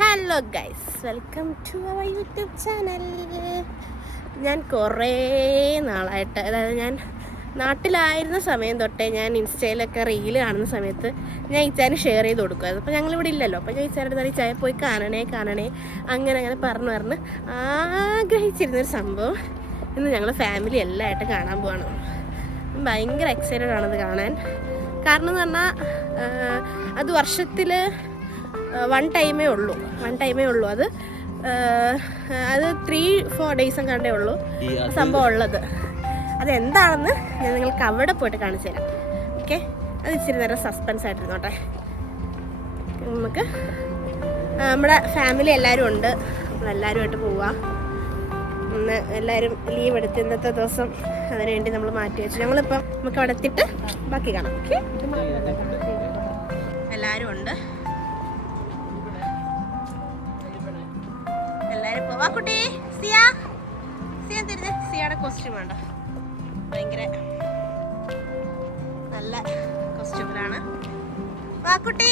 Hello guys, welcome to our YouTube channel. ഞാൻ കുറേ നാളായിട്ട്, അതായത് ഞാൻ നാട്ടിലായിരുന്ന സമയം തൊട്ടേ ഞാൻ ഇൻസ്റ്റയിലൊക്കെ റീല് കാണുന്ന സമയത്ത് ഞാൻ ഇച്ചാന് ഷെയർ ചെയ്ത് കൊടുക്കുമായിരുന്നു. അപ്പോൾ ഞങ്ങളിവിടെ ഇല്ലല്ലോ, അപ്പോൾ ഞാൻ ഇച്ചാൻ്റെ ഈ ചായ പോയി കാണണേ അങ്ങനെ പറഞ്ഞ് ആഗ്രഹിച്ചിരുന്നൊരു സംഭവം ഇന്ന് ഞങ്ങൾ ഫാമിലി എല്ലാമായിട്ട് കാണാൻ പോവാണ്. ഭയങ്കര എക്സൈറ്റഡ് ആണത് കാണാൻ. കാരണം എന്ന് പറഞ്ഞാൽ അത് വർഷത്തിൽ വൺ ടൈമേ ഉള്ളൂ. അത് 3-4 ഡേയ്സും കണ്ടേ ഉള്ളൂ സംഭവം ഉള്ളത്. അതെന്താണെന്ന് ഞാൻ നിങ്ങൾക്ക് അവിടെ പോയിട്ട് കാണിച്ചു തരാം. ഓക്കെ, അത് ഇച്ചിരി നേരം സസ്പെൻസ് ആയിട്ടിരുന്നോട്ടെ. നമുക്ക് നമ്മുടെ ഫാമിലി എല്ലാവരും ഉണ്ട്, നമ്മളെല്ലാവരുമായിട്ട് പോവാം. ഇന്ന് എല്ലാവരും ലീവ് എടുത്ത് ഇന്നത്തെ ദിവസം അതിനു വേണ്ടി നമ്മൾ മാറ്റി വെച്ചു. ഞങ്ങളിപ്പം നമുക്ക് അവിടെ എത്തിയിട്ട് ബാക്കി കാണാം. ഓക്കെ, എല്ലാവരും ഉണ്ട്, എല്ലാവരും പോവാ. കുട്ടി സിയ തരുന്നത് സിയയുടെ കോസ്റ്റ്യൂം വേണ്ട, ഭയങ്കര നല്ല കോസ്റ്റ്യൂമിലാണ്. വാ കുട്ടി,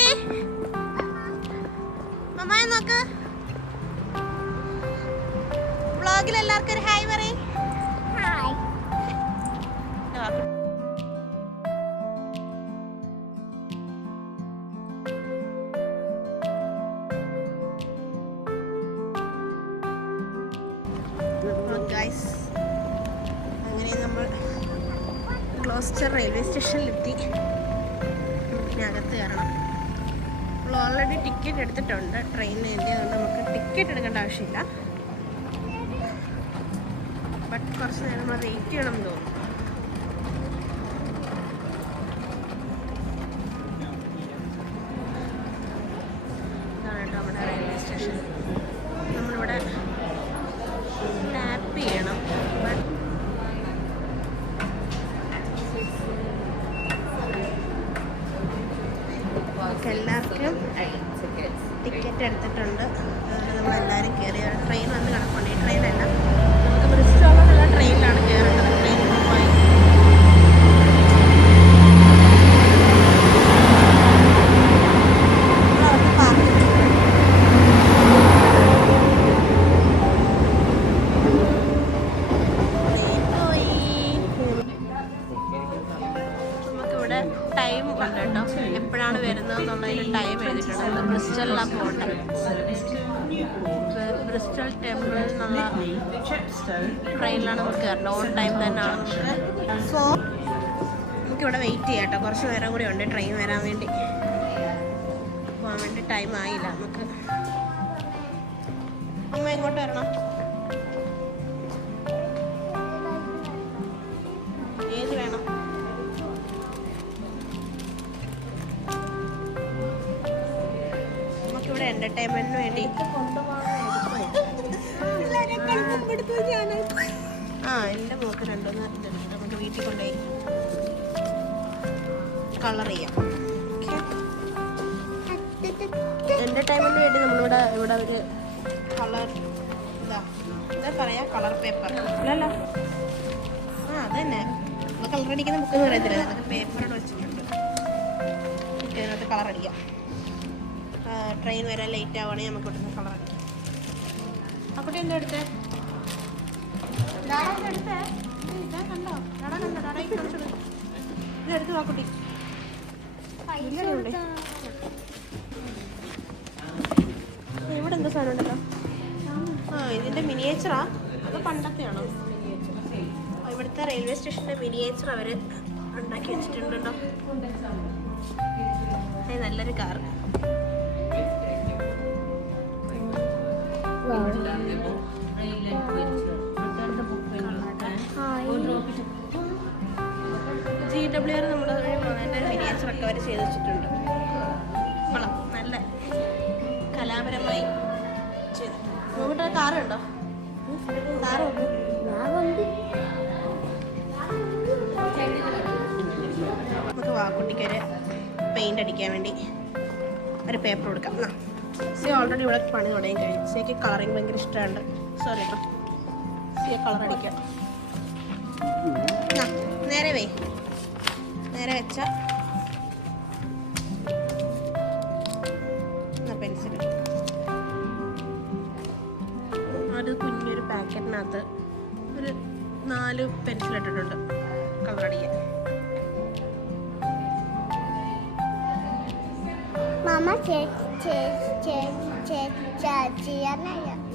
മമ്മായ നോക്ക്. വ്ളോഗിൽ എല്ലാവർക്കും ഒരു ഹായ് പറയും. അങ്ങനെ നമ്മൾ ഗ്ലോസ്റ്റർ റെയിൽവേ സ്റ്റേഷനിലെത്തി. അകത്ത് കയറണം. നമ്മൾ ഓൾറെഡി ടിക്കറ്റ് എടുത്തിട്ടുണ്ട് ട്രെയിനിന് വേണ്ടി, അതുകൊണ്ട് നമുക്ക് ടിക്കറ്റ് എടുക്കേണ്ട ആവശ്യമില്ല. ബട്ട് കുറച്ച് നേരം നമ്മൾ വെയിറ്റ് ചെയ്യണം എന്ന് തോന്നുന്നു. ഇതാണ് കേട്ടോ നമ്മുടെ റെയിൽവേ സ്റ്റേഷൻ. നമ്മളിവിടെ ടാപ്പ് ചെയ്യണം. എല്ലാവർക്കും ടിക്കറ്റ് എടുത്തിട്ടുണ്ട്. അതുകൊണ്ട് നമ്മളെല്ലാവരും കയറിയാണ്. ട്രെയിൻ വന്ന് കിടപ്പുണ്ട്. ഈ ട്രെയിനല്ല, നമുക്ക് ബ്രിസ്റ്റോളിലുള്ള ട്രെയിനിലാണ് കയറേണ്ടത്. ട്രെയിൻ പോയി നമുക്കിവിടെ ടൈം ഉണ്ട് കേട്ടോ, എപ്പോഴാണ് വരുന്നത് എന്നുള്ളതിന് ടൈം എഴുതിയിട്ടുണ്ട്. ബ്രിസ്റ്റലിലാണ് പോകേണ്ടത്. ബ്രിസ്റ്റൽ ടെമ്പിൾ എന്നുള്ള ട്രെയിനിലാണ് നമുക്ക് കയറേണ്ടത്. ഓൺ ടൈം തന്നെയാണ് നമുക്ക്. സോ നമുക്കിവിടെ വെയിറ്റ് ചെയ്യാം കേട്ടോ. കുറച്ച് നേരം കൂടി ഉണ്ട് ട്രെയിൻ വരാൻ വേണ്ടി. പോകാൻ വേണ്ടി ടൈം ആയില്ല നമുക്ക്. അമ്മ എങ്ങോട്ട് വരണം? ഏത് വേണം? നമുക്കിവിടെ എൻ്റർടൈൻമെൻറ്റിന് വേണ്ടി എൻ്റെ മോക്ക് 2 എടുത്തിട്ട് നമുക്ക് വീട്ടിൽ കൊണ്ടുപോയി കളർ ചെയ്യാം. എൻ്റർടൈൻമെൻറ്റിന് വേണ്ടി നമ്മളിവിടെ ഒരു കളർ എന്താ പറയാ, കളർ പേപ്പർ അല്ലല്ലോ, അത് തന്നെ നമ്മൾ കളർ അടിക്കുന്ന ബുക്ക് എന്ന് പറയത്തില്ല, അതിനകത്ത് പേപ്പറോട് വെച്ചിട്ടുണ്ട്. ഇതിനകത്ത് കളർ അടിക്കാം. ട്രെയിൻ വരാൻ ലേറ്റ് ആവുകയാണെങ്കിൽ നമുക്ക് ഇവിടുന്ന് കളർ അടിക്കാം. ആ കുട്ടി എന്താ എടുത്തേ? ഇതെടുത്ത് ആ കുട്ടി. ഇവിടെ എന്താ സാധനം ഉണ്ടല്ലോ? ഇതിൻ്റെ മിനിയേച്ചറാ, അത് പണ്ടത്തെയാണോ? ഇവിടുത്തെ റെയിൽവേ സ്റ്റേഷൻ്റെ മിനിയേച്ചർ അവർ ഉണ്ടാക്കി വെച്ചിട്ടുണ്ടോ? നല്ലൊരു കാർ. GWR നമ്മൾ അതിൻ്റെ മിനിയേച്ചറൊക്കെ അവർ ചെയ്ത് വെച്ചിട്ടുണ്ട്. കൊള്ളാം, നല്ല കലാപരമായി ചെയ്തിട്ടുണ്ട്. നോക്കിട്ട് കാറുണ്ടോ? കാറുണ്ട്. നമുക്ക് വാക്കുട്ടിക്കൊരു പെയിൻ്റ് അടിക്കാൻ വേണ്ടി ഒരു പേപ്പർ കൊടുക്കാം. സി ഓൾറെഡി ഇവിടെ പണി തുടങ്ങി കഴിഞ്ഞു. സിക്ക് കളറിങ് ഭയങ്കര ഇഷ്ടമുണ്ട്. സോറി കേട്ടോ, സിയെ കളർ അടിക്കാം. നേരെ വെച്ച പെൻസിൽ ഒരു കുഞ്ഞൊരു പാക്കറ്റിനകത്ത് ഒരു 4 പെൻസിൽ ഇട്ടിട്ടുണ്ട് കളറടിക്കാൻ.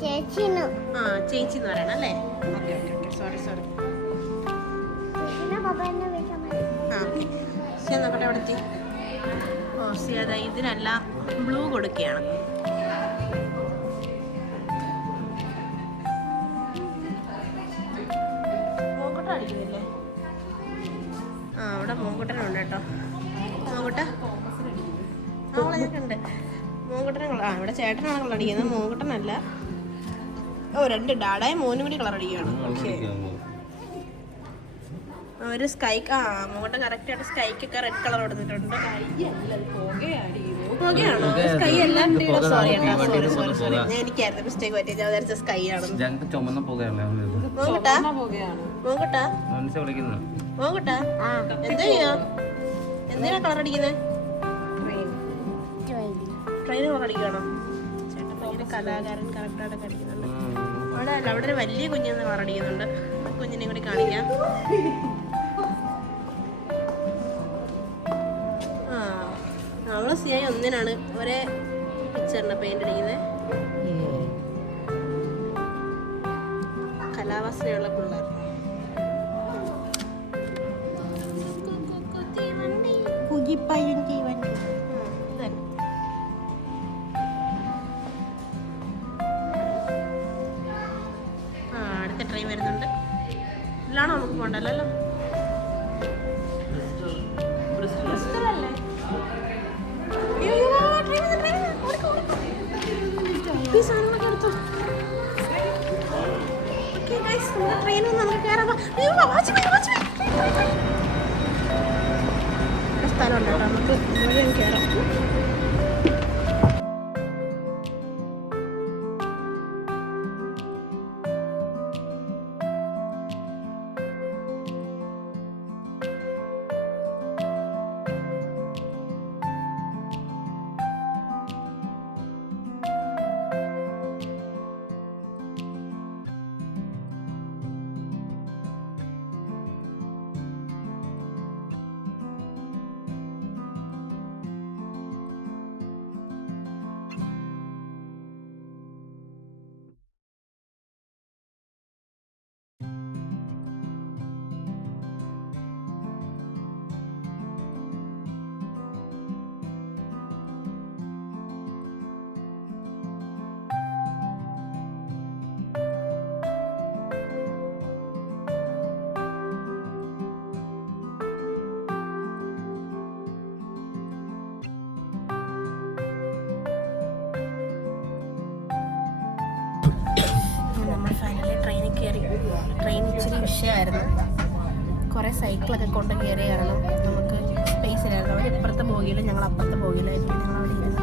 ചേച്ചി എന്ന് പറയണം അല്ലേ? Okay okay okay, sorry sorry. നോക്കട്ടെ അവിടെ എത്തി. അതാ ഇതിനെല്ലാം ബ്ലൂ കൊടുക്കുകയാണ്. മോങ്കുട്ട അടിക്കുന്നില്ലേ? അവിടെ മോങ്കുട്ടനുണ്ട് കേട്ടോ. മോങ്കുട്ട അവളൊക്കെ ഉണ്ട്. മോങ്കുട്ടനെ ഇവിടെ ചേട്ടനാണ് കളർ അടിക്കുന്നത്, മോങ്കുട്ടനല്ല. 2 ഡാഡായ മോനും കൂടി കളർ അടിക്കുകയാണ്. പക്ഷേ ഒരു സ്കൈ മോങ്കുട്ടൻ കറക്റ്റായിട്ട് സ്കൈക്കൊക്കെ റെഡ് കളർ കൊടുത്തിട്ടുണ്ട്. പുകയാണോ? സ്കൈ എല്ലാം സോറി സോറി സോറി, എനിക്കായിരുന്നു മിസ്റ്റേക്ക് പറ്റിയത്. ഞാൻ വിചാരിച്ച സ്കൈ ആണ്. മോങ്കുട്ടാ മോങ്കുട്ടാ മോങ്കുട്ടാ എന്താ ചെയ്യാ? എന്തിനാ കളർ അടിക്കുന്നത്? ട്രെയിൻ കളർ അടിക്കുകയാണോ? ചേട്ടൻ ഭയങ്കര കലാകാരൻ, കറക്റ്റായിട്ടൊക്കെ അടിക്കുന്നുണ്ട്. അവിടെ അല്ല, അവിടെ ഒരു വലിയ കുഞ്ഞിന്ന് കളർ അടിക്കുന്നുണ്ട്. കുഞ്ഞിനെ കൂടി കാണിക്കാം. അവള് CI 1 ഒരേ പിക്ചറിന് പെയിന്റ് അടിക്കുന്നത്. കലാവാസനയുള്ള പിള്ളേർ. അടുത്ത ട്രെയിൻ വരുന്നുണ്ട്. ഇതിലാണോ നമുക്ക് പോകണ്ടല്ലോ? ഈ സാധനങ്ങളൊക്കെ എടുത്തോ. ഓക്കെ ഗൈസ്, നമ്മുടെ ട്രെയിനിൽ നമുക്ക് കയറാം. സ്ഥലമുണ്ട് കേട്ടോ, നമുക്ക് വഴിയും കയറാം. ട്രെയിനിൽ കയറി. ട്രെയിൻ ഇച്ചിരി വിഷയമായിരുന്നു. കുറേ സൈക്കിളൊക്കെ കൊണ്ട് കയറി, കാരണം നമുക്ക് സ്പേസ് ഇല്ലായിരുന്നു. അവർ ഇപ്പുറത്തെ ബോഗിയിലും ഞങ്ങൾ അപ്പുറത്തെ ബോഗിയിലായിരുന്നു. ഞങ്ങൾ അവിടെ ഇരുന്നു.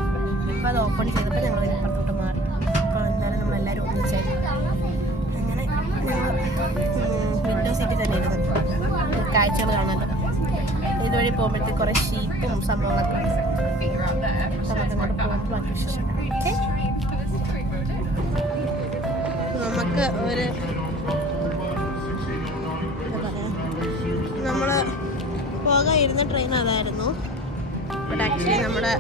ഇപ്പോൾ അത് ഓപ്പൺ ചെയ്തപ്പോൾ ഞങ്ങൾ ഇപ്പുറത്തോട്ട് മാറി. അപ്പോൾ എന്തായാലും നമ്മളെല്ലാവരും ഒന്നിച്ചായി. അങ്ങനെ ഞങ്ങൾ വിൻഡോ സീറ്റിൽ തന്നെ ഇരുന്നു കാഴ്ചകൾ കാണാമല്ലോ. ഇതുവഴി പോകുമ്പോഴത്തേക്ക് കുറേ ഷീപ്പും സംഭവങ്ങളൊക്കെ അങ്ങോട്ട് പോകുമ്പോൾ ബാക്കി വിശേഷം. നമുക്ക് ഒരു എന്താ പറയുക, നമ്മൾ പോകാൻ ഇരുന്ന ട്രെയിൻ അതായിരുന്നു. ബട്ട് ആക്ച്വലി നമ്മുടെ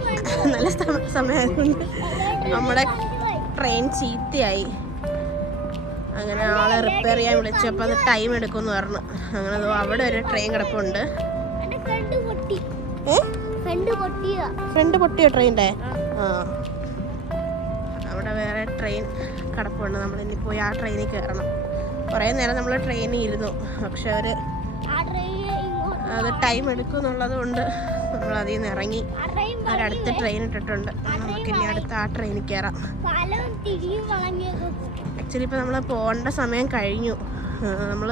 നല്ല സമയമായതുകൊണ്ട് നമ്മുടെ ട്രെയിൻ ചീത്തയായി. അങ്ങനെ ആളെ റിപ്പയർ ചെയ്യാൻ വിളിച്ചപ്പോൾ അത് ടൈം എടുക്കുമെന്ന് പറഞ്ഞു. അങ്ങനെ അവിടെ ഒരു ട്രെയിൻ കിടപ്പുണ്ട്. ഫ്രണ്ട് പൊട്ടിയോ ട്രെയിനിൻ്റെ? ആ, അവിടെ വേറെ ട്രെയിൻ കിടപ്പുണ്ട്. നമ്മൾ ഇനി പോയി ആ ട്രെയിനിൽ കയറണം. കുറേ നേരം നമ്മൾ ട്രെയിനിൽ ഇരുന്നു, പക്ഷെ അത് ടൈം എടുക്കും എന്നുള്ളത് കൊണ്ട് നമ്മൾ അതിൽ നിന്ന് ഇറങ്ങി. ഒരടുത്ത ട്രെയിൻ ഇട്ടിട്ടുണ്ട്. നമുക്കിനി അടുത്ത ആ ട്രെയിനിൽ കയറാം. ആക്ച്വലി ഇപ്പോൾ നമ്മൾ പോകേണ്ട സമയം കഴിഞ്ഞു. നമ്മൾ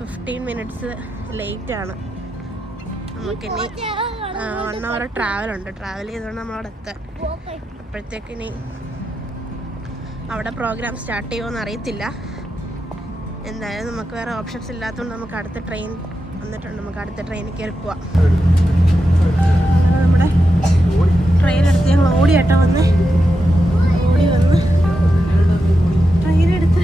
15 മിനിറ്റ്സ് ലേറ്റാണ്. നമുക്കിനി 1 hour ട്രാവലുണ്ട്. ട്രാവൽ ചെയ്തുകൊണ്ട് നമ്മളവിടെ എത്താൻ. അപ്പോഴത്തേക്കിനി അവിടെ പ്രോഗ്രാം സ്റ്റാർട്ട് ചെയ്യുമോയെന്ന് അറിയത്തില്ല. എന്തായാലും നമുക്ക് വേറെ ഓപ്ഷൻസ് ഇല്ലാത്തതുകൊണ്ട് നമുക്ക് അടുത്ത ട്രെയിൻ വന്നിട്ടുണ്ട്. നമുക്ക് അടുത്ത ട്രെയിനിൽ കയറി പോവാം. നമ്മുടെ ട്രെയിൻ എടുത്ത് ഞങ്ങൾ ഓടിയാട്ടോ ഓടി വന്ന് ട്രെയിൻ എടുത്ത്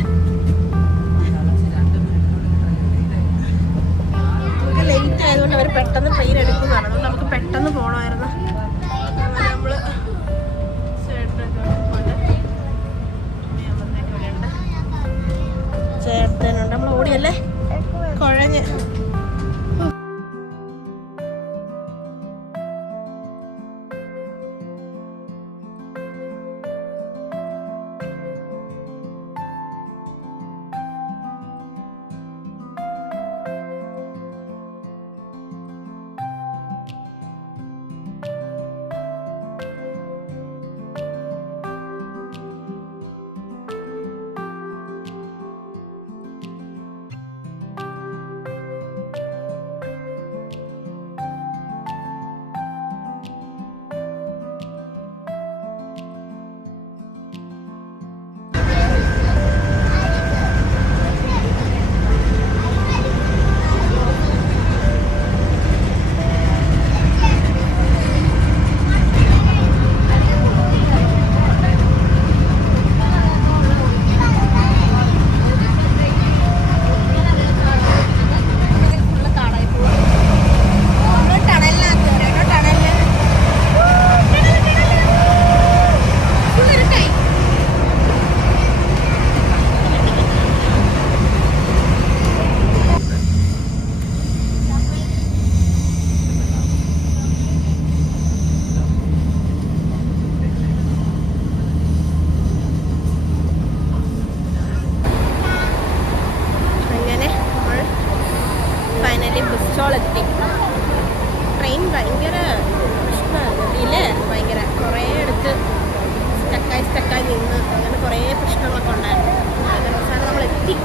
അവിടെ നിന്ന് അങ്ങനെ കുറേ പ്രശ്നങ്ങളൊക്കെ ഉണ്ടായിരുന്നു. അതിന് അവസാനം നമ്മൾ എത്തി.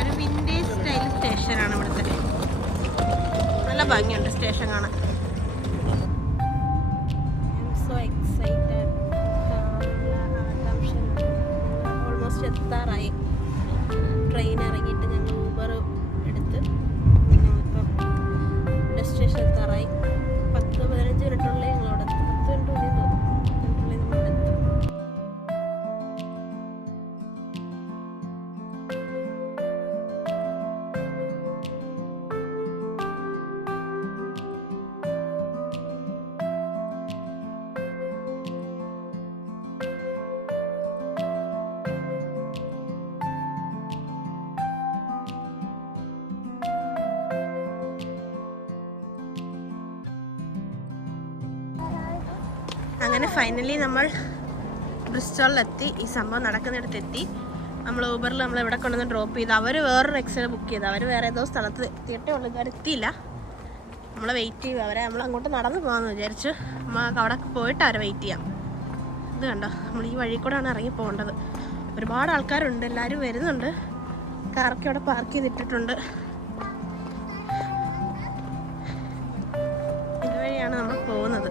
ഒരു വിൻറ്റേജ് സ്റ്റൈൽ സ്റ്റേഷനാണ് ഇവിടുത്തെ. നല്ല ഭംഗിയുണ്ട് സ്റ്റേഷൻ കാണാൻ. ഓൾമോസ്റ്റ് എത്താറായി. ട്രെയിൻ ഇറങ്ങിയിട്ട് ഞങ്ങൾ ഊബർ എടുത്ത് ഞങ്ങളിപ്പം ഡെസ്റ്റിനേഷൻ എത്താറായി. 10-15 മിനിറ്റുള്ളിൽ ഞങ്ങളവിടെ എത്തും. 10 മിനിറ്റ് മതി തോന്നും. അങ്ങനെ ഫൈനലി നമ്മൾ ബ്രിസ്റ്റോളിലെത്തി. ഈ സംഭവം നടക്കുന്നിടത്തെത്തി. നമ്മൾ ഊബറിൽ നമ്മൾ ഇവിടെ കൊണ്ടുവന്ന് ഡ്രോപ്പ് ചെയ്ത് അവർ വേറൊരു എക്സൽ ബുക്ക് ചെയ്ത്. അവർ വേറെ ഏതോ സ്ഥലത്ത് എത്തിയിട്ടേ ഉള്ളൂ, ഇതുവരെ എത്തിയില്ല. നമ്മളെ വെയിറ്റ് ചെയ്യും. അവരെ നമ്മൾ അങ്ങോട്ട് നടന്നു പോകാമെന്ന് വിചാരിച്ചു. നമ്മൾ അവിടെ പോയിട്ട് അവരെ വെയിറ്റ് ചെയ്യാം. ഇത് കണ്ടോ, നമ്മൾ ഈ വഴി കൂടെയാണ് ഇറങ്ങി പോകേണ്ടത്. ഒരുപാട് ആൾക്കാരുണ്ട്, എല്ലാവരും വരുന്നുണ്ട്. കാറൊക്കെ അവിടെ പാർക്ക് ചെയ്തിട്ടിട്ടുണ്ട്. ഇതുവഴിയാണ് നമ്മൾ പോകുന്നത്.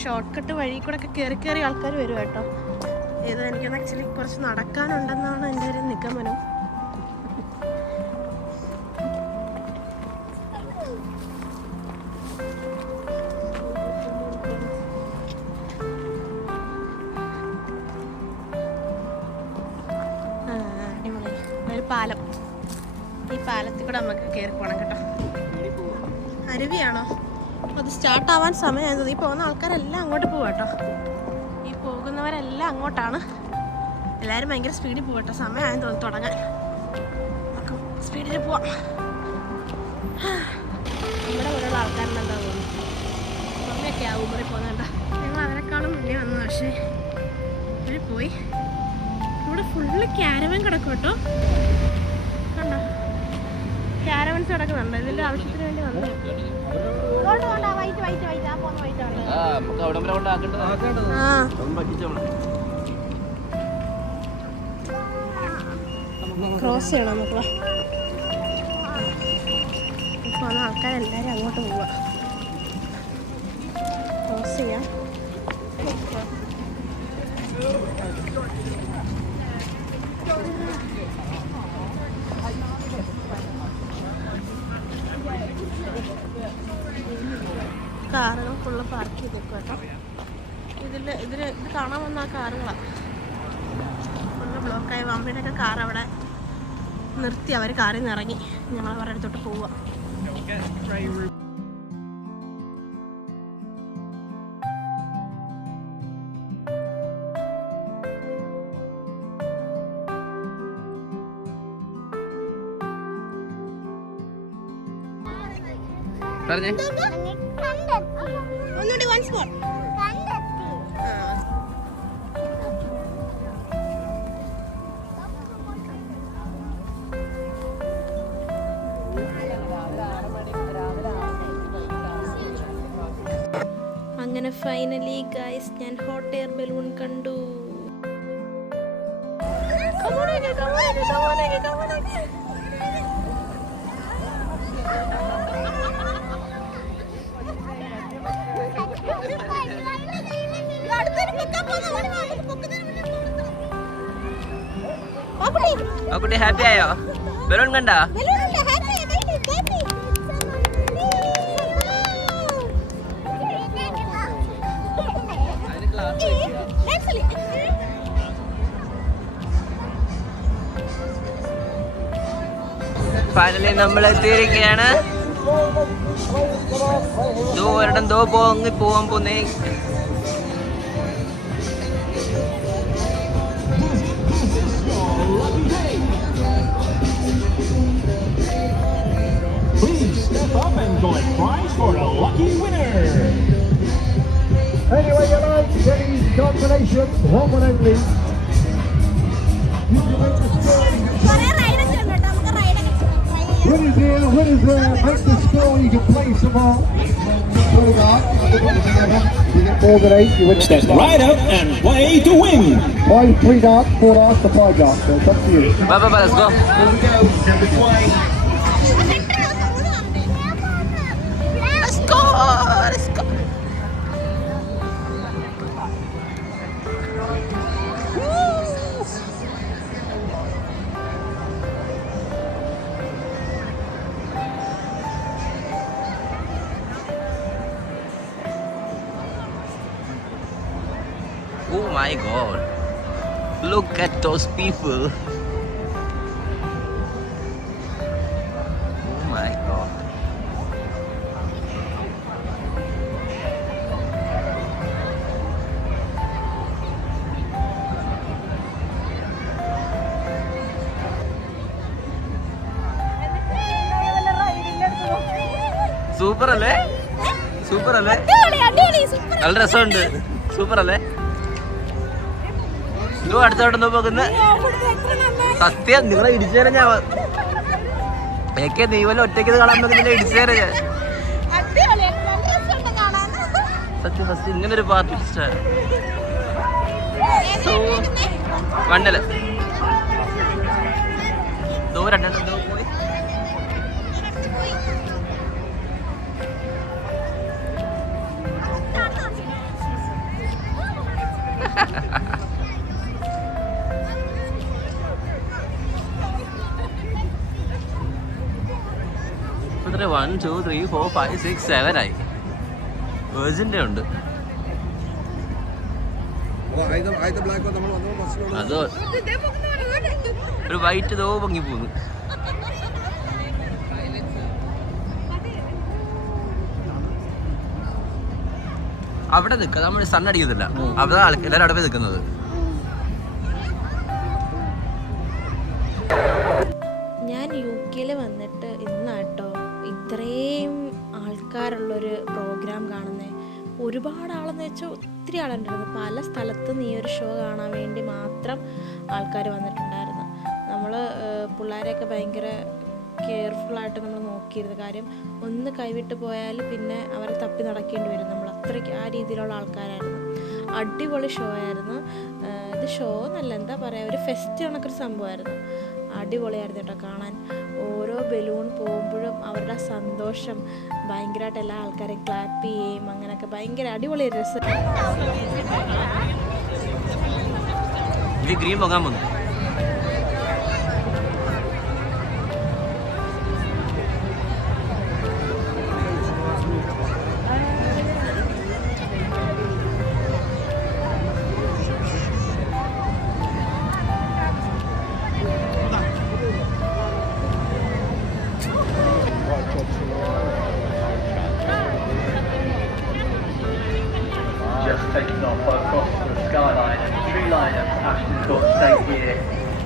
ഷോർട്ട് കട്ട് വഴി കൂടെ ഒക്കെ കയറി ആൾക്കാർ വരും കേട്ടോ. ഇത് എനിക്കൊന്ന് ആക്ച്വലി കുറച്ച് നടക്കാനുണ്ടെന്നാണ് എൻ്റെ ഒരു നിഗമനം. അടിപൊളി ഒരു പാലം. ഈ പാലത്തിൽ കൂടെ നമുക്ക് കയറി പോകണം കേട്ടോ. അരുവിയാണോ? അത് സ്റ്റാർട്ട് ആവാൻ സമയമായിരുന്നു. ഈ പോകുന്ന ആൾക്കാരെല്ലാം അങ്ങോട്ട് പോവാ കേട്ടോ. ഈ പോകുന്നവരെല്ലാം അങ്ങോട്ടാണ്. എല്ലാവരും ഭയങ്കര സ്പീഡിൽ പോകട്ടോ. സമയമായെന്ന് തോന്നുന്നു തുടങ്ങാൻ. നമുക്ക് സ്പീഡിൽ പോവാം. ഇവിടെ ഓരോ ആൾക്കാരുണ്ടെന്താ തോന്നുന്നു. അമ്മയൊക്കെ ആ ഊബറിൽ പോകുന്നുണ്ടോ. ഞങ്ങൾ അതിനേക്കാളും മുന്നേ വന്നു. പക്ഷേ ഇവർ പോയി. ഇവിടെ ഫുള്ള് ക്യാരവൻ കിടക്കും കേട്ടോ. കണ്ടോ, ക്യാരവൻസ് കിടക്കുന്നുണ്ട്. ഇതിൻ്റെ ആവശ്യത്തിന് വേണ്ടി വന്നു. ക്രോസ് ചെയ്യണം നമുക്ക്. ഇപ്പൊ വന്ന ആൾക്കാരെല്ലാരും അങ്ങോട്ട് പോവാ. ക്രോസ് ചെയ്യാം. കാറുകൾ ഫുള്ള് പാർക്ക് ചെയ്തേക്കും കേട്ടോ. ഇത് കാണാൻ വന്ന ആ കാറുകളാണ് ഫുള്ള് ബ്ലോക്കായി. വമ്പിനൊക്കെ കാർ അവിടെ നിർത്തി. അവർ കാറിൽ നിന്ന് ഇറങ്ങി. ഞങ്ങൾ അവരുടെ അടുത്തോട്ട് പോവുക. ഒന്നുകൂടി വൺസ് മോർ. അങ്ങനെ ഫൈനലി ഗൈസ് ഞാൻ ഹോട്ട് എയർ ബലൂൺ കണ്ടു. കുട്ടി ഹാപ്പി ആയോ? ബലൂൺ കണ്ടോ? ഫൈനലി നമ്മൾ എത്തിയിരിക്കുകയാണ്. ഒരിടം പോവാൻ പോന്നേ. going prize for a lucky winner. Anyway, you like any combination, one and only. Winners here, winners there, make the score, you can play some more. You get more than 8, you win. Step right up and play to win. 5, 3 darts, 4 darts, or 5 darts, so it's up to you. Bye, let's go. Here we go, number 20. Let's go. Let's go. Oh my god. Look at those people. Oh my god. Super അല്ലേ? Super അല്ലേ? നല്ല രസമുണ്ട്. Super അല്ലേ? അടുത്തോട്ടെന്ന് പോകുന്ന സത്യം നിങ്ങളെ ഇടിച്ചേരാ ഞാൻ ഏക്കെ നീവല്ല ഒറ്റയ്ക്ക് കാണാൻ പറ്റുന്നില്ല ഇടിച്ചേരാ ഞാൻ സത്യം ഫസ്റ്റ് ഇങ്ങനൊരു പാർട്ടി മണ്ണല് രണ്ടെണ്ണം പോയി ഇത്ര 1 2 3 4 5 6 7 ആയി വേർജിന്റെ ഉണ്ട് അതോ ഒരു വൈറ്റ് ദോ പൊങ്ങി പോന്നു അവിടെ നിൽക്കുക നമ്മൾ സണ്ണടിക്കുന്നില്ല അവിടെ എല്ലാവരും അവിടെ പോയി നിൽക്കുന്നത് ഞാൻ UK വന്നിട്ട് ഇന്നാട്ടോ ഇത്രയും ആൾക്കാരുള്ളൊരു പ്രോഗ്രാം കാണുന്നത്. ഒരുപാട് ആളെന്ന് വെച്ചാൽ ഒത്തിരി ആളുണ്ടായിരുന്നു. പല സ്ഥലത്തും ഈ ഒരു ഷോ കാണാൻ വേണ്ടി മാത്രം ആൾക്കാർ വന്നിട്ടുണ്ടായിരുന്നു. നമ്മൾ പിള്ളേരെയൊക്കെ ഭയങ്കര കെയർഫുള്ളായിട്ട് നമ്മൾ നോക്കിയിരുന്നു. കാര്യം ഒന്ന് കൈവിട്ട് പോയാൽ പിന്നെ അവരെ തപ്പി നടക്കേണ്ടി വരും. നമ്മൾ അത്രയ്ക്ക് ആ രീതിയിലുള്ള ആൾക്കാരായിരുന്നു. അടിപൊളി ഷോ ആയിരുന്നു. ഇത് ഷോ എന്നല്ല, എന്താ പറയുക, ഒരു ഫെസ്റ്റ് കണക്കൊരു സംഭവമായിരുന്നു. അടിപൊളിയായിരുന്നു കേട്ടോ കാണാൻ. ഓരോ ബലൂൺ പോകുമ്പോഴും അവരുടെ സന്തോഷം ഭയങ്കരമായിട്ട് എല്ലാ ആൾക്കാരെയും ക്ലാപ്പ് ചെയ്യുകയും അങ്ങനെയൊക്കെ ഭയങ്കര അടിപൊളി രസം. ഗ്രീൻ പോകാൻ പോകുന്നു. Taking off across the skyline and tree line of Ashton Court Stay here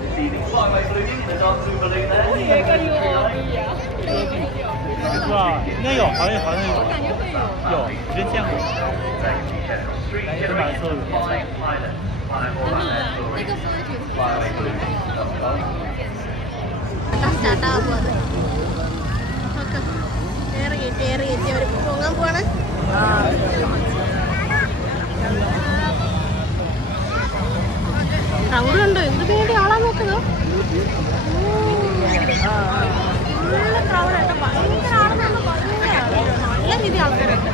this evening. Flyway balloon, the dark blue balloon there. 是吧？应该有，好像有，之前见过。是白色的。 അവർ പൊങ്ങാൻ പോവാണ്. ക്രൗഡ് കണ്ടോ? എന്ത് പേടി ആളാ നോക്കുന്നോ? നല്ല ക്രൗഡായിട്ട് ഭയങ്കര ആളെന്ന് നല്ല രീതി ആൾക്കാരുണ്ട്.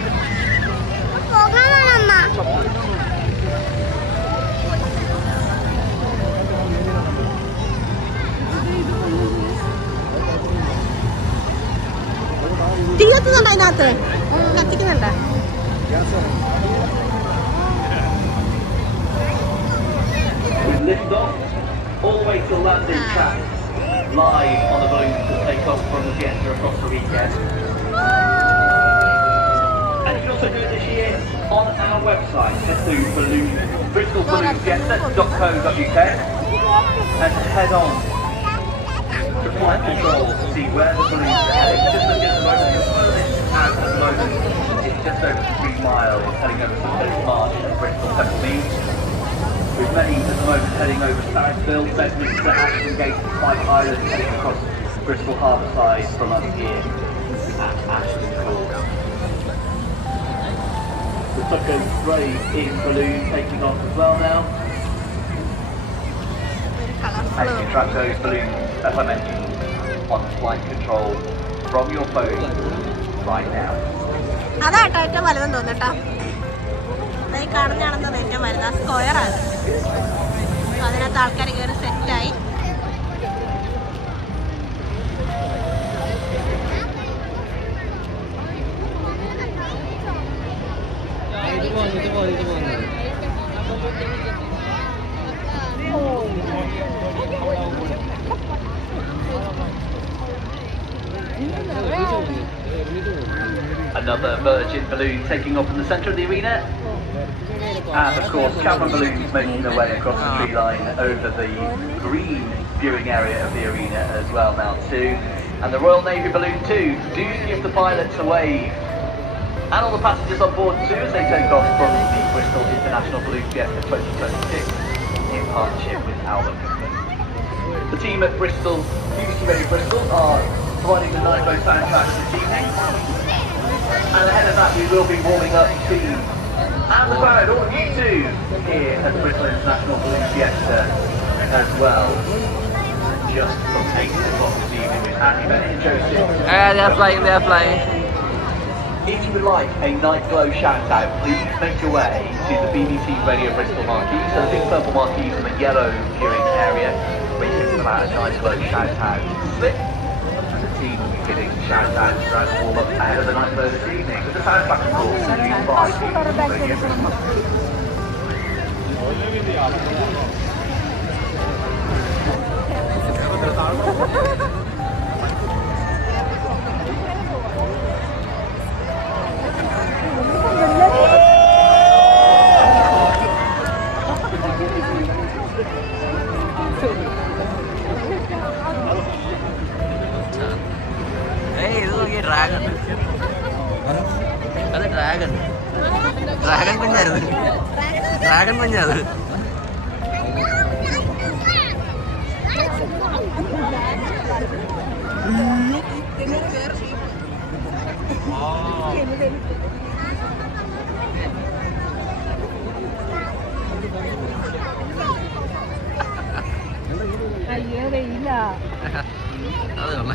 തീ കത്തുന്നുണ്ടോ അതിനകത്ത്? കത്തിക്കുന്നുണ്ടോ? Lift off all the way to landing track, live on the balloons that take off from the theatre across the weekend. And you can also do it this year on our website. Head to bristolballoontheatre.co.uk and head on to flight control to see where the balloons are heading. Just look at the moment, the furthest has at the moment is just over 3 miles, heading over St. Philip's Marsh and Bristol Temple Meads. With many at the moment heading over Saresville, Bedminster, Ashton Gate, Spike Island, heading across Bristol Harbour side from us here at Ashton Court. The Tucker's Grey in balloon taking off as well now. And you track those balloons, as I mentioned, on flight control from your phone right now. അതാട്ടോ ഏറ്റവും വലുതെന്ന് തോന്നട്ടോ. ഈ കാണുന്നതാണെന്ന് ഏറ്റവും വലുത് ആ സ്ക്വയറാണ്. അതിനകത്ത് ആൾക്കാർ കയറി സെറ്റായി. Another Virgin balloon taking off in the centre of the arena. And of course, Cameron balloons making their way across the tree line over the green viewing area of the arena as well now too. And the Royal Navy balloon too. Do give the pilots a wave. And all the passengers on board too as they take off from the Bristol International Balloon Fiesta 2026 in partnership with Albert Cookman. The team at Bristol, BBC Radio Bristol, are providing the Night Boat soundtrack this evening. And ahead of that we will be warming up team and the crowd, all of you too, here at the Bristol International Balloon Fiesta as well. Just from 8 o'clock this evening with Andy Bennett and Joseph. They're flying. If you would like a night glow shout out, please make your way to the BBC Radio Bristol marquee. So the big purple marquees in the yellow viewing area where you can fill out a night glow shout out slip. The team will be giving shout outs throughout the warm up ahead of the night glow this evening. With the soundtrack of course, produced by BBC Radio Bristol. Dragon. Ada dragon. Dragon penjara. Dragon penjara. അയ്യോ വെയില അതാണ്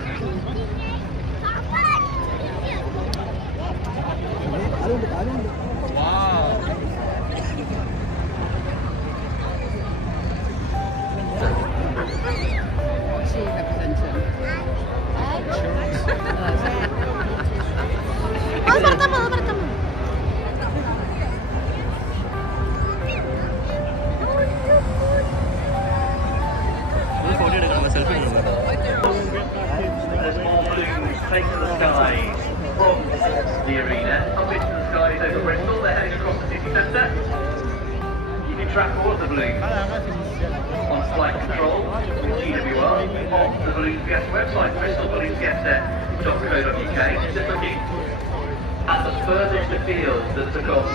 There's more balloons taking the skies from the arena up into the skies over Bristol. They're heading across the city centre. You can track all of the balloons on flight control with GWR on the Balloon Fiesta website, bristolballoonfiesta.co.uk. Just looking at the furthest afield that took off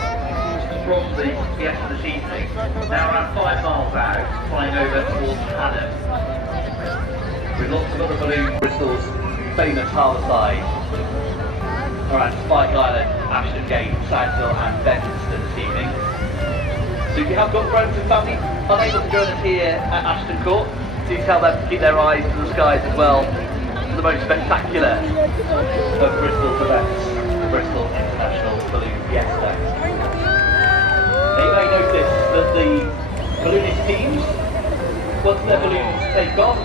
from the Fiesta this evening. Now around 5 miles out, flying over towards Haddam. With lots of other balloons, Bristol's famous harbour side, around Spike Island, Ashton Gate, Saresville and Bedminster this evening. So if you have got friends and family unable to join us here at Ashton Court, do tell them to keep their eyes to the skies as well. The most spectacular of Bristol's events, the Bristol International Balloon Fiesta. Now you may notice that the balloonist teams, once their balloons take off,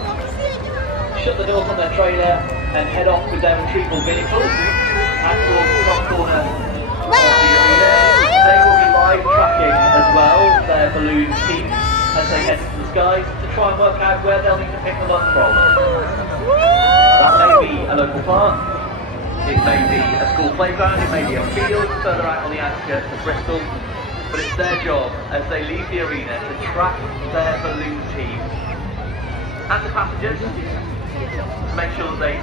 shut the doors on their trailer and head off with their retrieval vehicle and towards the top corner of the arena. They will be live tracking as well their balloon team as they head into the skies to try and work out where they'll need to pick them up from. That may be a local park, it may be a school playground, it may be a field further out on the outskirts of Bristol, but it's their job as they leave the arena to track their balloon team and the passengers to make sure that they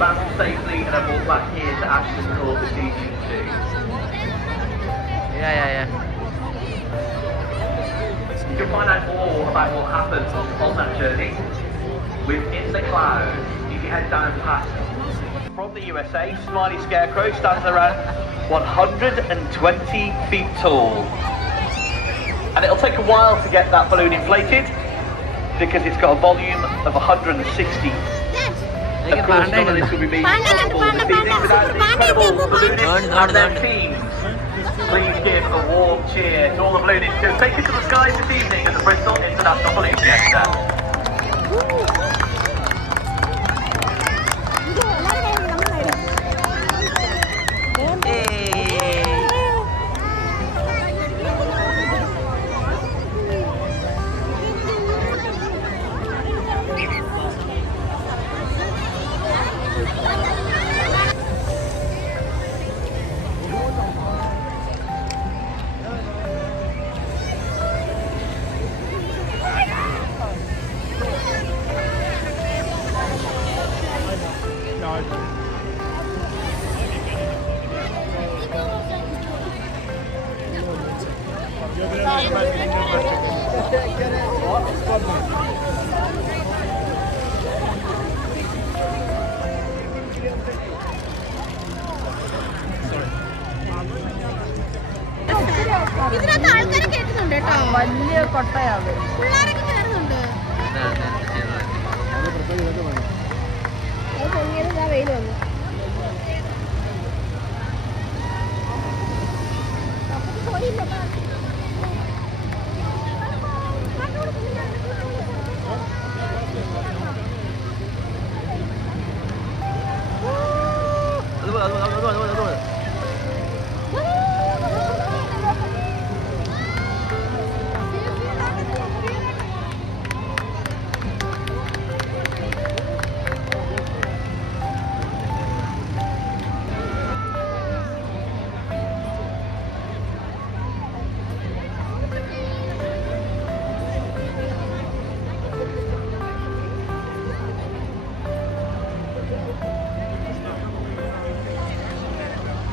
land safely and are brought back here to Ashton Court this evening too. Yeah. You can find out more about what happens on that journey within the clouds if you head down past. From the USA, Smiley Scarecrow stands around 120 feet tall. And it'll take a while to get that balloon inflated because it's got a volume of 160. Of course, none of this will be made possible this evening without the incredible balloonists and their teams. Please give a warm cheer to all the balloonists who take it to the skies this evening at the Bristol International Balloon Fiesta. ഇതിനകത്ത് ആൾക്കാരെ കേൾക്കുന്നുണ്ട് കേട്ടോ. വലിയ കൊട്ടയാണ്. പിള്ളേരൊക്കെ കയറുന്നുണ്ട്. അത് പൊങ്ങിയത് ഇതാ വെയിൽ വന്നു.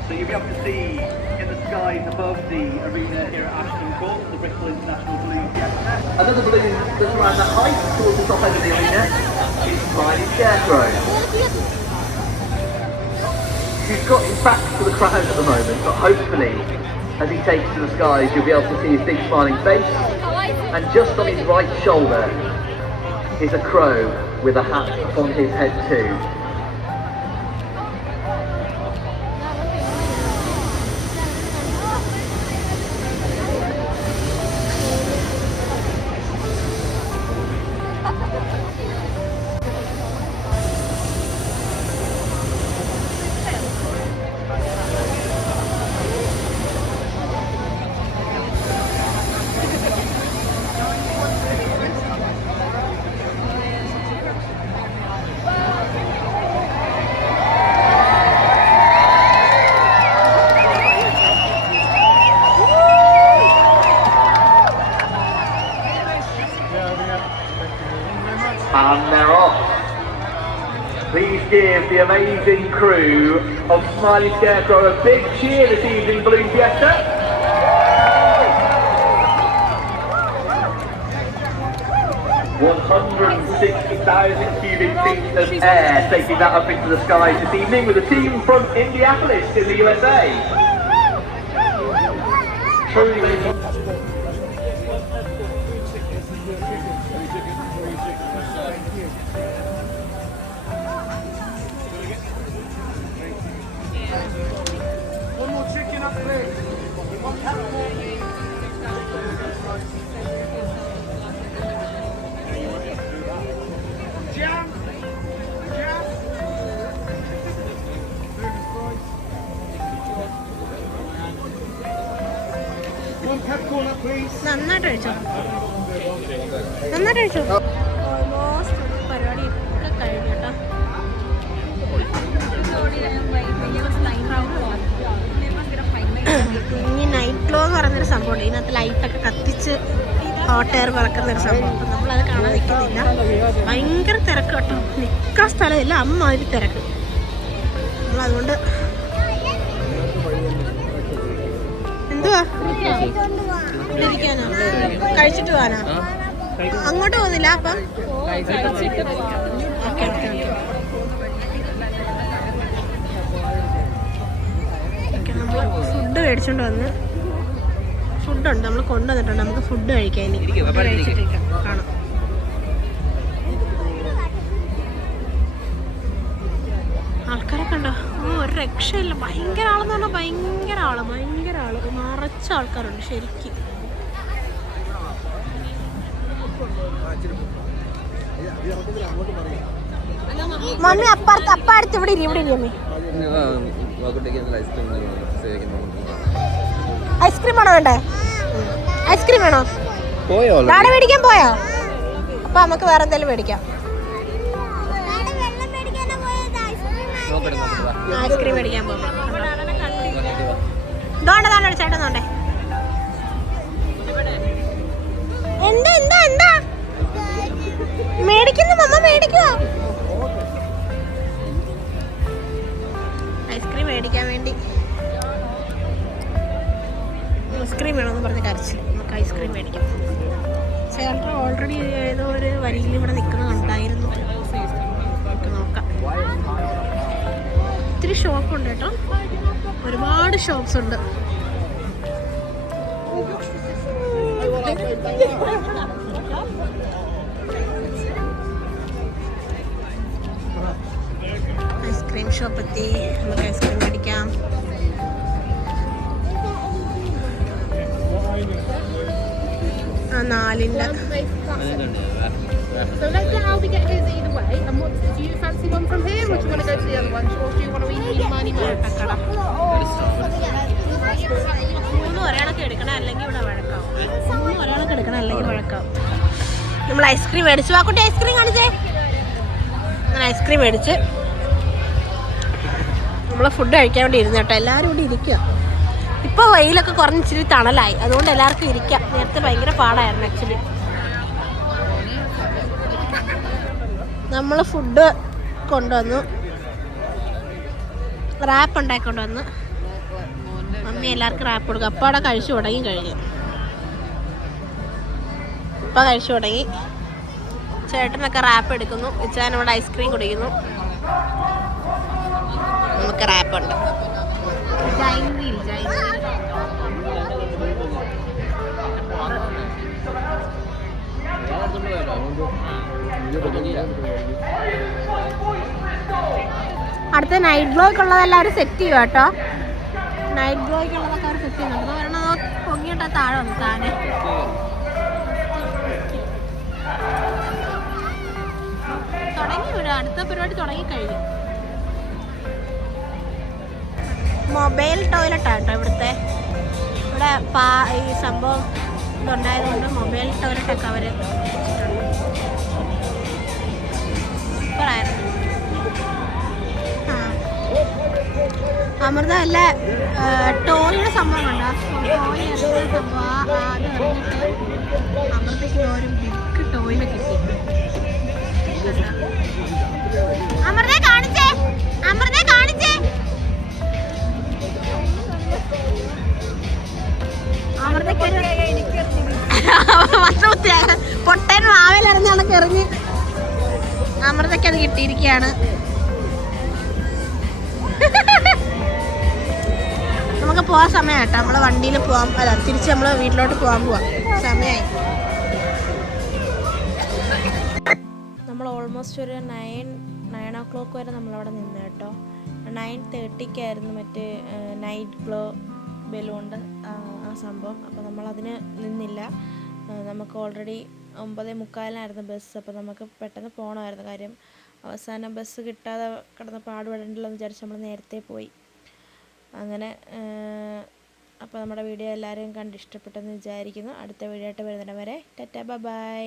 So you'll be able to see in the skies above the arena here at Ashton Court, the Bristol International Balloon Fiesta. Another balloon that's around that height towards the top end of the arena is Smiley Scarecrow. He's got his back to the crowd at the moment, but hopefully as he takes to the skies you'll be able to see his big smiling face, and just on his right shoulder is a crow with a hat on his head too. And they're off. Please give the amazing crew of Smiley Scarecrow a big cheer this evening, Balloon Fiesta. $160,000 cubic feet of air taking that up into the skies this evening with a team from Indianapolis in the USA. Truly. നന്നായിട്ട് കഴിച്ചോ. Almost പരിപാടി ഒക്കെ കഴിഞ്ഞു കേട്ടോ. ഇനി night glow എന്ന് പറയുന്നൊരു സംഭവമുണ്ട്. ഇതിനകത്ത് ലൈറ്റൊക്കെ കത്തിച്ച് ഹോട്ട് എയർ പറക്കുന്നൊരു സംഭവം. അപ്പം നമ്മളത് കാണാൻ നിൽക്കുന്നില്ല. ഭയങ്കര തിരക്ക് കേട്ടോ, നിൽക്കാൻ സ്ഥലമില്ല, അമ്മാതിരി തിരക്ക്. നമ്മളതുകൊണ്ട് എന്തുവാ ഇരിക്കാനോ കഴിച്ചിട്ട് പോകാനോ? അങ്ങോട്ട് പോകുന്നില്ല അപ്പം? Okay okay okay. നമ്മൾ ഫുഡ് മേടിച്ചോണ്ട് വന്ന്, ഫുഡുണ്ട്, നമ്മൾ കൊണ്ടുവന്നിട്ടുണ്ട്. നമുക്ക് ഫുഡ് കഴിക്കാൻ ഇനി കഴിച്ചിട്ടിരിക്കാം, കാണാം. ആൾക്കാരെ കണ്ടോ? ഒരു രക്ഷയില്ല, ഭയങ്കര ആളെന്ന് പറഞ്ഞാൽ ഭയങ്കര ആള്, നിറച്ച ആൾക്കാരുണ്ട് ശരിക്കും. മമ്മി അപ്പടുത്ത് ഇവിടെ ഇരിയമ്മേ. ഐസ്ക്രീം ആണോ വേണ്ടേ? ഐസ്ക്രീം വേണോ? നാളെ മേടിക്കാൻ പോയോ? അപ്പൊ നമുക്ക് വേറെ എന്തെങ്കിലും മേടിക്കാം. ഐസ്ക്രീം മേടിക്കാൻ പോകും. ചേട്ടൻ നോണ്ടേ. എന്താ എന്താ എന്താ മേടിക്കുന്നു? മമ്മ മേടിക്കുവോ? ഐസ്ക്രീം മേടിക്കാൻ വേണ്ടി ഐസ്ക്രീം വേണമെന്ന് പറഞ്ഞ് കരച്ചിൽ. നമുക്ക് ഐസ്ക്രീം മേടിക്കാം. ചേട്ടൻ ഓൾറെഡി ഏതോ ഒരു വരിയിൽ ഇവിടെ നിൽക്കുന്നുണ്ടായിരുന്നു. നമുക്ക് നോക്കാം. ഒത്തിരി ഷോപ്പുണ്ട് കേട്ടോ, ഒരുപാട് ഷോപ്സ് ഉണ്ട്. ഐസ്ക്രീം ഷോപ്പ് എത്തി, നമുക്ക് ഐസ്ക്രീം മേടിക്കാം. ആ 4-ന്റെ. So let's get Albie get his either way. And what do you fancy one from here, or do you want to go to the other one, or do you want to eat money more? 3 ഒരാളൊക്കെ എടുക്കണം, അല്ലെങ്കിൽ ഇവിടെ വഴക്കാവും. 3 ഒരാളൊക്കെ എടുക്കണം, അല്ലെങ്കിൽ വഴക്കാവും. നമ്മൾ ice cream മേടിച്ചു. ആ കുട്ടി ice cream കാണിച്ചേ. അങ്ങനെ ഐസ്ക്രീം മേടിച്ച് നമ്മൾ ഫുഡ് കഴിക്കാൻ വേണ്ടി ഇരുന്നു കേട്ടോ. എല്ലാവരും ഇവിടെ ഇരിക്കുക. ഇപ്പോൾ വെയിലൊക്കെ കുറഞ്ഞ് ഇച്ചിരി തണലായി, അതുകൊണ്ട് എല്ലാവർക്കും ഇരിക്കാം. നേരത്തെ ഭയങ്കര പാടായിരുന്നു ആക്ച്വലി. നമ്മൾ ഫുഡ് കൊണ്ടുവന്നു, റാപ്പ് ഉണ്ടാക്കിക്കൊണ്ട് വന്ന് മമ്മി എല്ലാവർക്കും റാപ്പ് കൊടുക്കും. അപ്പം അവിടെ കഴിച്ചു കഴിഞ്ഞു. ഇപ്പം കഴിച്ചു തുടങ്ങി. ചേട്ടനൊക്കെ റാപ്പ് എടുക്കുന്നു, ഇച്ചാൻ ഇവിടെ ഐസ്ക്രീം കുടിക്കുന്നു. നമുക്ക് റാപ്പ് ഉണ്ട്. അടുത്ത നൈറ്റ് ബ്ലോക്ക് ഉള്ളതെല്ലാം അവർ സെറ്റ് ചെയ്യും കേട്ടോ. നൈറ്റ് ബ്ലോക്ക് ഉള്ളതൊക്കെ അവർ സെറ്റ് ചെയ്യുന്നുണ്ട്. കാരണം പൊങ്ങിയിട്ടാ താഴെ വന്നു താനെ. തുടങ്ങി ഇവിടെ അടുത്ത പരിപാടി തുടങ്ങിക്കഴിഞ്ഞു. മൊബൈൽ ടോയ്ലറ്റാണ് കേട്ടോ ഇവിടുത്തെ. ഇവിടെ ഈ സംഭവം ഇതുണ്ടായതുകൊണ്ട് മൊബൈൽ ടോയ്ലറ്റൊക്കെ അവർ സൂപ്പറായിരുന്നു. അമൃത അല്ല ടോയുടെ സംഭവം കണ്ടോ? ടോയ് ഇറങ്ങുന്ന സംഭവം അത് ഇറങ്ങിയിട്ട് അമൃതയ്ക്ക് ഒരു ബിഗ് ടോയിനെ കിട്ടി. അമൃതയെ കാണിച്ചേ, അമൃതയെ കാണിച്ചേ. അമൃതയ്ക്ക് പൊട്ടൻ മാവേലെറിഞ്ഞ കണക്ക് എറിഞ്ഞ് അമൃതയ്ക്ക് അത് കിട്ടിയിരിക്കുകയാണ്. നമുക്ക് പോകാൻ സമയം കേട്ടോ. നമ്മളെ വണ്ടിയിൽ പോവാം, അല്ല തിരിച്ച് നമ്മൾ വീട്ടിലോട്ട് പോകാൻ സമയമായി. നമ്മൾ ഓൾമോസ്റ്റ് ഒരു 9 o'clock വരെ നമ്മളവിടെ നിന്ന് കേട്ടോ. 9:30 മറ്റേ നൈറ്റ് ഗ്ലോ ബലൂണ്ട് ആ സംഭവം. അപ്പോൾ നമ്മളതിന് നിന്നില്ല. നമുക്ക് ഓൾറെഡി 9:45 ബസ്. അപ്പോൾ നമുക്ക് പെട്ടെന്ന് പോകണമായിരുന്നു. കാര്യം അവസാനം ബസ് കിട്ടാതെ കിടന്ന് പാടുപെടേണ്ടല്ലോ എന്ന് വിചാരിച്ച് നമ്മൾ നേരത്തെ പോയി. അങ്ങനെ അപ്പോൾ നമ്മുടെ വീഡിയോ എല്ലാവരും കണ്ട് ഇഷ്ടപ്പെട്ടെന്ന് വിചാരിക്കുന്നു. അടുത്ത വീഡിയോ ആയിട്ട് വരുന്നിടം വരെ ടാറ്റാ ബൈ.